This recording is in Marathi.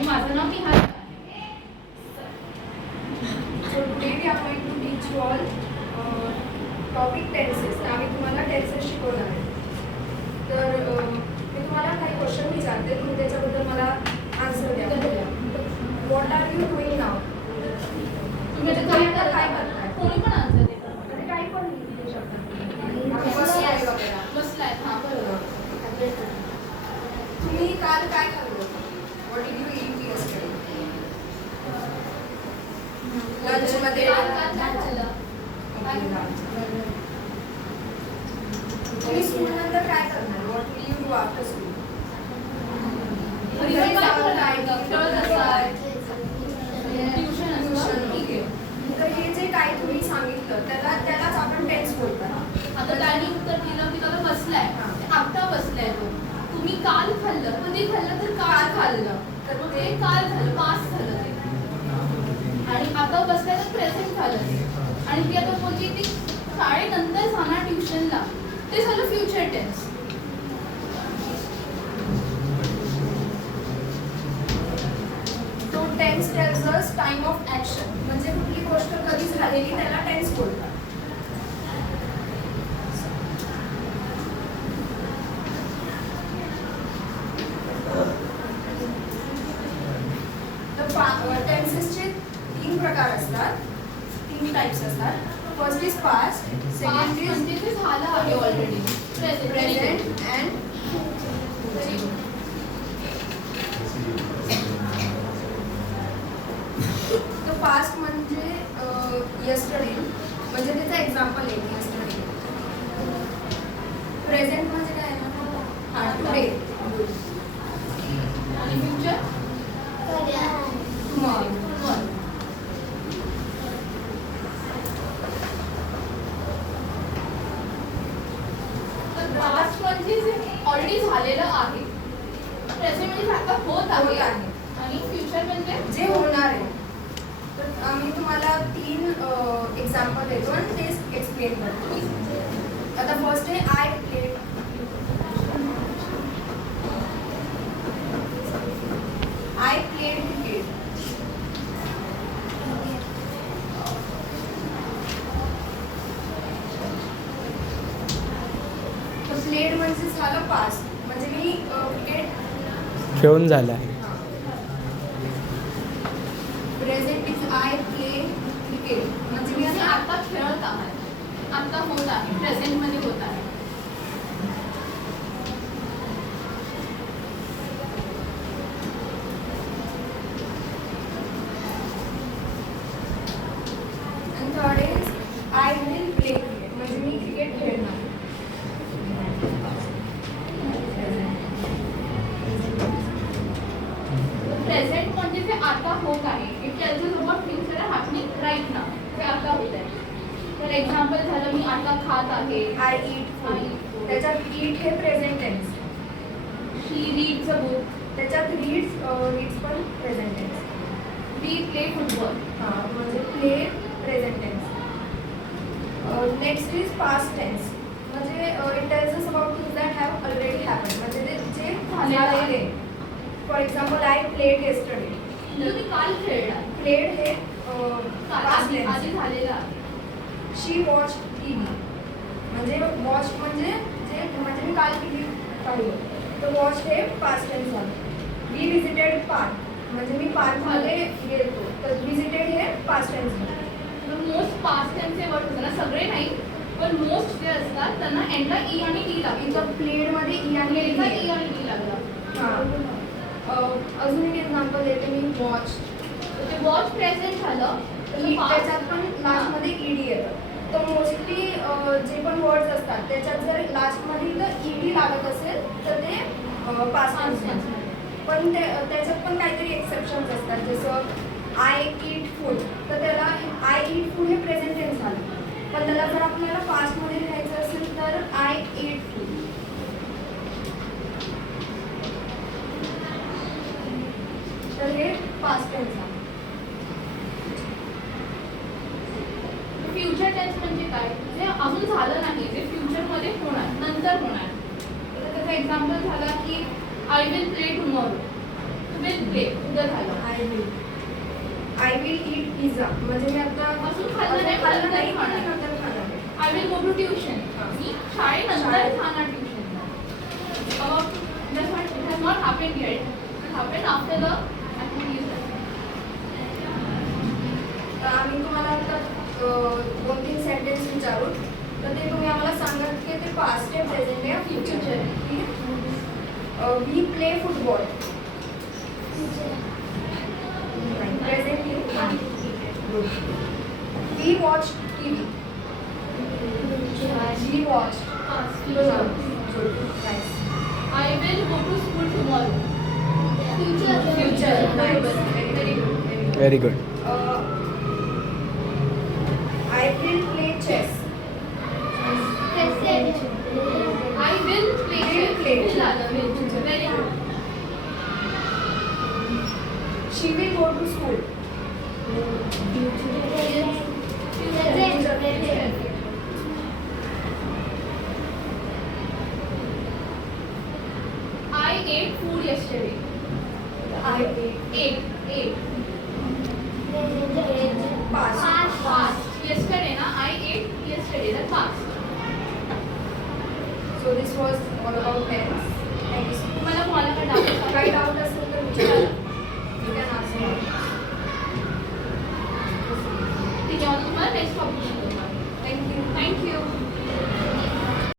आणि माझं नाव निहाल आहे. So today we are going to teach you all topic tenses. आम्ही तुम्हाला टेन्सेस शिकवणार आहे. तर मी तुम्हाला काही क्वेश्चन विचारते, तुम्ही त्याच्याबद्दल मला आन्सर द्या. व्हॉट आर यू डुईंग नाव? तुम्ही आता काय करताय? कोणी पण आन्सर देतं. म्हणजे काही पण लिहू शकता. बसलाय. हां बरोबर. तुम्ही काल काय खाल्लं? What did you eat yesterday? Lunch मध्ये तुम्ही स्कूल नंतर काय करणार? What will you do after school? तर हे जे काय तुम्ही सांगितलं त्यालाच आपण टेन्स बोलतात. आता त्यांनी उत्तर दिलं की त्याला बसलाय, आता बसलाय तो. तुम्ही काल खाल्लं, कधी खाल्लं तर काल खाल्लं, तर मग ते काल झालं, पास्ट झालं ते. आणि आता बसलाय तर प्रेझेंट झालं ते. आणि ती आता बोलली ती शाळेनंतर जाणार ट्युशनला, ते झालं फ्युचर टेन्स. तो tense tells us time of action. म्हणजे कुठली गोष्ट कधी झालेली त्याला टेन्स बोलतात. टेन्सेसचे 3 प्रकार असतात, 3 टाइप्स असतात. First is past, second is म्हणजे ते झालं आहे ऑलरेडी, प्रेझेंट अँड तो पास्ट म्हणजे यस्टरडे, म्हणजे त्याचं एक्झाम्पल आहे यस्टरडे. प्रेझेंट म्हणजे काय ना, टुडे. आणि फ्युचर पास्ट म्हणजे जे ऑलरेडी झालेलं आहे, प्रेझेंट म्हणजे आता होत आहे, आणि फ्युचर म्हणजे जे होणार आहे. तर आम्ही तुम्हाला 3 एक्झाम्पल देतो आणि ते एक्सप्लेन करतो. आता फर्स्ट आहे I played. I played cricket. Played म्हणजे झालं पास्ट, म्हणजे मी क्रिकेट खेळून झाला आहे. Present is I play cricket, म्हणजे मी मी आता खेळत आहे, आता होत आहे, प्रेझेंट मध्ये होत आहे. आणि third is I will play cricket, म्हणजे मी क्रिकेट खेळणार. प्रेझेंट म्हणजे ते आता होत आहे. It tells us about things that are happening right now. ते आता होत आहे. तर एक्झाम्पल झालं, मी आता खात आहे. I eat food. त्याच्यात ईट हे present tense. She reads a book. त्याच्यात रीड्स पण present tense. We play football. म्हणजे play present tense. Next is past tense, म्हणजे it tells us about things that have already happen, म्हणजे जे झालेले. For example I played yesterday. म्हणजे मी काल खेळला. प्लेड हे पास्ट टेन्स. आधी झालेला आहे. शी वॉच टीव्ही, म्हणजे वॉच म्हणजे म्हणजे मी काल टीव्ही पाहिलं, तर वॉच हे पास्ट टेन्स झालं. वी विजिटेड पार्क, म्हणजे मी पार्कमध्ये गेलो, तर विजिटेड हे पास्ट टेन्स झालं. मोस्ट पास्ट टेन्सचे वर्ड होते ना, सगळे नाही पण मोस्ट जे असतात त्यांना एंडला ई आणि टी लागतं. इथं प्लेडमध्ये ई आणि एंडला टी. ई आणि टी लागला. अजून एक एक्झाम्पल देते मी, वॉच. ते वॉच प्रेझेंट झालं. त्याच्यात पण लास्टमध्ये ईडी येतं. तर मोस्टली जे पण वर्ड्स असतात त्याच्यात जर लास्टमध्ये जर ईडी लागत असेल तर ते पास्ट टेन्स. पण त्याच्यात पण काहीतरी एक्सेप्शन्स असतात, जसं आय ईट फूड, तर त्याला आय ईट फूड हे प्रेझेंट टेन्स झालं. पण त्याला जर आपल्याला पास्टमध्ये लिहायचं असेल तर आय ईट फूड. तर हे पास्ट टेन्स आहे. फ्युचर टेन्स म्हणजे काय? जे अजून झालं नाही, जे फ्युचरमध्ये होणार, नंतर होणार. तर त्याचा एक्झाम्पल झाला की I will play tomorrow. Will play उद्या झालं. आय विल ईट पिझ्झा म्हणजे मी आता अजून खाल्लं नाही, खाल्लं नाही नंतर खाणार. नंतर खाणार. I will go to tuition. मी शाळेनंतर शाळेत. खाणार tuition. That's what it has not happened yet. It happened after the activities. तर आम्ही तुम्हाला आता 2-3 सेंटेन्स विचारू तर ते तुम्ही आम्हाला सांगा की ते पास्ट आहे प्रेझेंट आहे फ्युचर आहे. We play football presently. We watch TV. We watch. I will go to school tomorrow. Future. Very good. Very good. I will play chess. I will play. Will play. Will आलं, will. Very good. She will go to school. I ate food yesterday. I will. Ate.